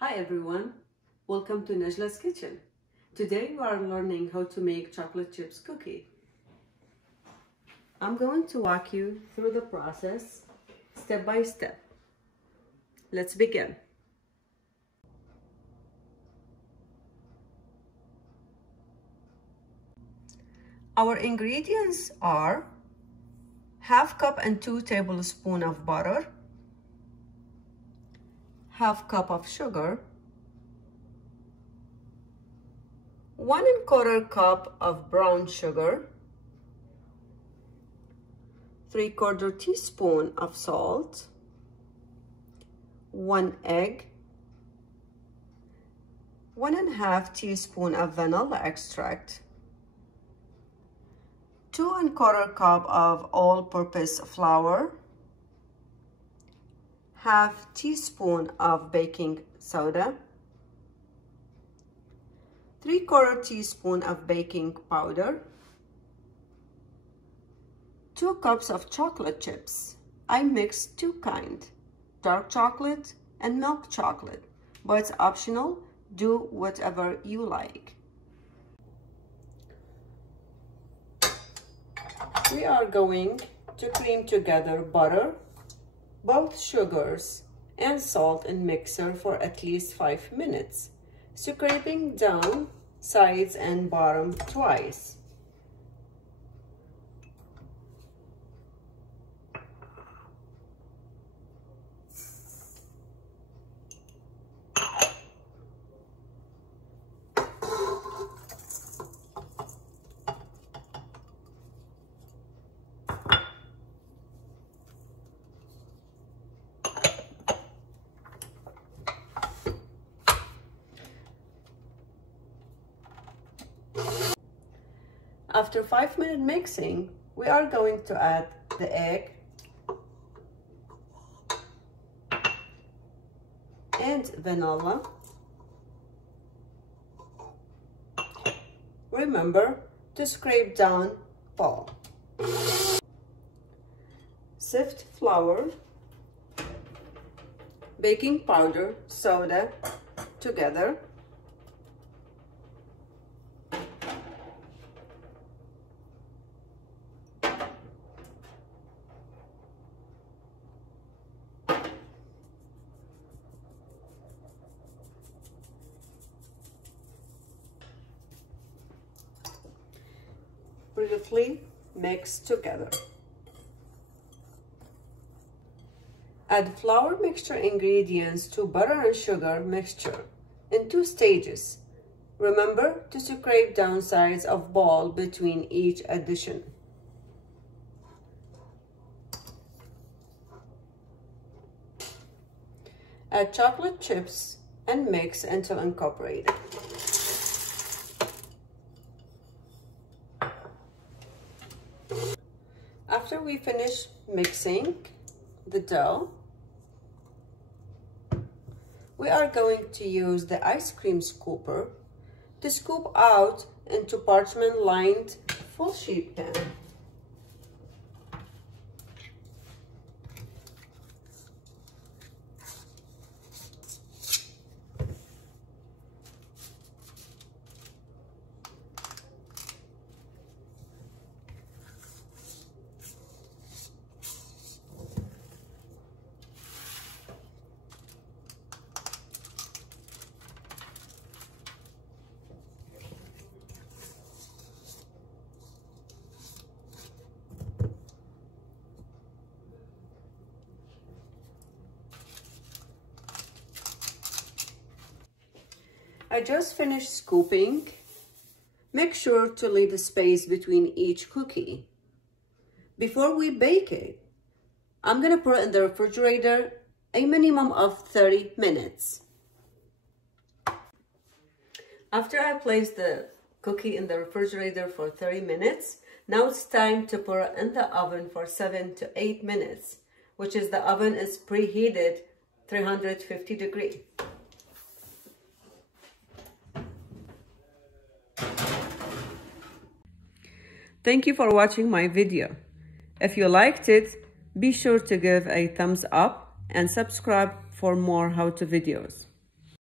Hi everyone, welcome to Najla's Kitchen. Today we are learning how to make chocolate chips cookie. I'm going to walk you through the process step by step. Let's begin. Our ingredients are ½ cup and 2 tablespoons of butter, ½ cup of sugar, 1 1/4 cup of brown sugar, 3/4 teaspoon of salt, 1 egg, 1 1/2 teaspoon of vanilla extract, 2 1/4 cup of all-purpose flour, ½ teaspoon of baking soda, 3/4 teaspoon of baking powder, 2 cups of chocolate chips. I mixed 2 kinds, dark chocolate and milk chocolate, but it's optional. Do whatever you like. We are going to cream together butter, both sugars and salt in mixer for at least 5 minutes, scraping down sides and bottom twice. After 5-minute mixing, we are going to add the egg and vanilla. Remember to scrape down all. Sift flour, baking powder, soda together. Briefly mix together. Add flour mixture ingredients to butter and sugar mixture in 2 stages. Remember to scrape down sides of ball between each addition. Add chocolate chips and mix until incorporated. After we finish mixing the dough, we are going to use the ice cream scooper to scoop out into parchment-lined full sheet pan. I just finished scooping. Make sure to leave a space between each cookie. Before we bake it, I'm gonna put it in the refrigerator a minimum of 30 minutes. After I place the cookie in the refrigerator for 30 minutes, now it's time to put it in the oven for 7 to 8 minutes, which is the oven is preheated 350 degrees. Thank you for watching my video. If you liked it, be sure to give a thumbs up and subscribe for more how-to videos.